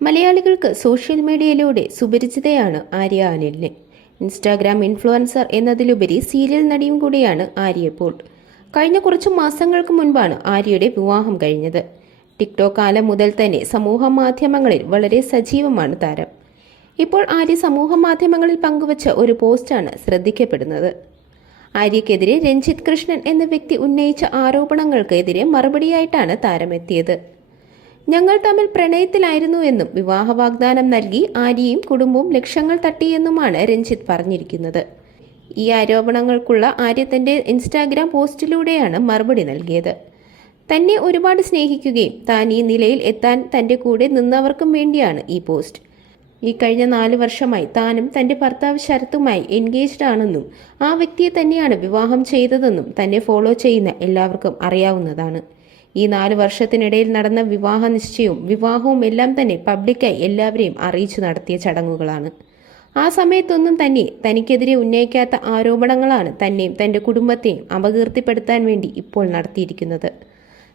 മലയാളികൾക്ക് സോഷ്യൽ മീഡിയയിലൂടെ സുപരിചിതയാണ് ആര്യ അനിലിന്. ഇൻസ്റ്റാഗ്രാം ഇൻഫ്ലുവൻസർ എന്നതിലുപരി സീരിയൽ നടിയും കൂടിയാണ് ആര്യ ഇപ്പോൾ. കഴിഞ്ഞ കുറച്ച് മാസങ്ങൾക്ക് മുൻപാണ് ആര്യയുടെ വിവാഹം കഴിഞ്ഞത്. ടിക്ടോക്ക് കാലം മുതൽ തന്നെ സമൂഹ മാധ്യമങ്ങളിൽ വളരെ സജീവമാണ് താരം. ഇപ്പോൾ ആര്യ സമൂഹ മാധ്യമങ്ങളിൽ പങ്കുവച്ച ഒരു പോസ്റ്റാണ് ശ്രദ്ധിക്കപ്പെടുന്നത്. ആര്യക്കെതിരെ രഞ്ജിത് കൃഷ്ണൻ എന്ന വ്യക്തി ഉന്നയിച്ച ആരോപണങ്ങൾക്കെതിരെ മറുപടിയായിട്ടാണ് താരമെത്തിയത്. ഞങ്ങൾ തമ്മിൽ പ്രണയത്തിലായിരുന്നു എന്നും വിവാഹ വാഗ്ദാനം നൽകി ആര്യയും കുടുംബവും ലക്ഷങ്ങൾ തട്ടിയെന്നുമാണ് രഞ്ജിത്ത് പറഞ്ഞിരിക്കുന്നത്. ഈ ആരോപണങ്ങൾക്കുള്ള ആര്യ തന്റെ ഇൻസ്റ്റാഗ്രാം പോസ്റ്റിലൂടെയാണ് മറുപടി നൽകിയത്. തന്നെ ഒരുപാട് സ്നേഹിക്കുകയും താൻ ഈ നിലയിൽ എത്താൻ തന്റെ കൂടെ നിന്നവർക്കും വേണ്ടിയാണ് ഈ പോസ്റ്റ്. ഈ കഴിഞ്ഞ നാല് വർഷമായി താനും തന്റെ ഭർത്താവ് ശരത്തുമായി എൻഗേജ്ഡ് ആണെന്നും ആ വ്യക്തിയെ തന്നെയാണ് വിവാഹം ചെയ്തതെന്നും തന്നെ ഫോളോ ചെയ്യുന്ന എല്ലാവർക്കും അറിയാവുന്നതാണ്. ഈ നാല് വർഷത്തിനിടയിൽ നടന്ന വിവാഹ നിശ്ചയവും വിവാഹവും എല്ലാം തന്നെ പബ്ലിക്കായി എല്ലാവരെയും അറിയിച്ചു നടത്തിയ ചടങ്ങുകളാണ്. ആ സമയത്തൊന്നും തന്നെ തനിക്കെതിരെ ഉന്നയിക്കാത്ത ആരോപണങ്ങളാണ് തന്നെയും തന്റെ കുടുംബത്തെയും അപകീർത്തിപ്പെടുത്താൻ വേണ്ടി ഇപ്പോൾ നടത്തിയിരിക്കുന്നത്.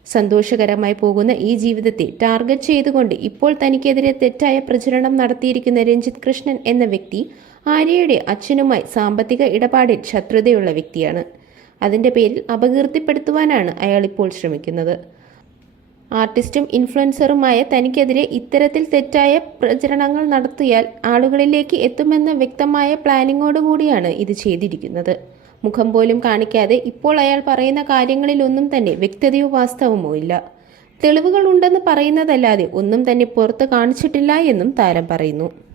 സന്തോഷകരമായി പോകുന്ന ഈ ജീവിതത്തെ ടാർഗറ്റ് ചെയ്തുകൊണ്ട് ഇപ്പോൾ തനിക്കെതിരെ തെറ്റായ പ്രചരണം നടത്തിയിരിക്കുന്ന രഞ്ജിത് കൃഷ്ണൻ എന്ന വ്യക്തി ആര്യയുടെ അച്ഛനുമായി സാമ്പത്തിക ഇടപാടിൽ ശത്രുതയുള്ള വ്യക്തിയാണ്. അതിന്റെ പേരിൽ അപകീർത്തിപ്പെടുത്തുവാനാണ് അയാൾ ഇപ്പോൾ ശ്രമിക്കുന്നത്. ആർട്ടിസ്റ്റും ഇൻഫ്ലുവൻസറുമായ തനിക്കെതിരെ ഇത്തരത്തിൽ തെറ്റായ പ്രചരണങ്ങൾ നടത്തിയാൽ ആളുകളിലേക്ക് എത്തുമെന്ന വ്യക്തമായ പ്ലാനിങ്ങോടുകൂടിയാണ് ഇത് ചെയ്തിരിക്കുന്നത്. മുഖം പോലും കാണിക്കാതെ ഇപ്പോൾ അയാൾ പറയുന്ന കാര്യങ്ങളിലൊന്നും തന്നെ വ്യക്തതയോ വാസ്തവമോ ഇല്ല. തെളിവുകൾ ഉണ്ടെന്ന് പറയുന്നതല്ലാതെ ഒന്നും തന്നെ പുറത്ത് കാണിച്ചിട്ടില്ല എന്നും താരം പറയുന്നു.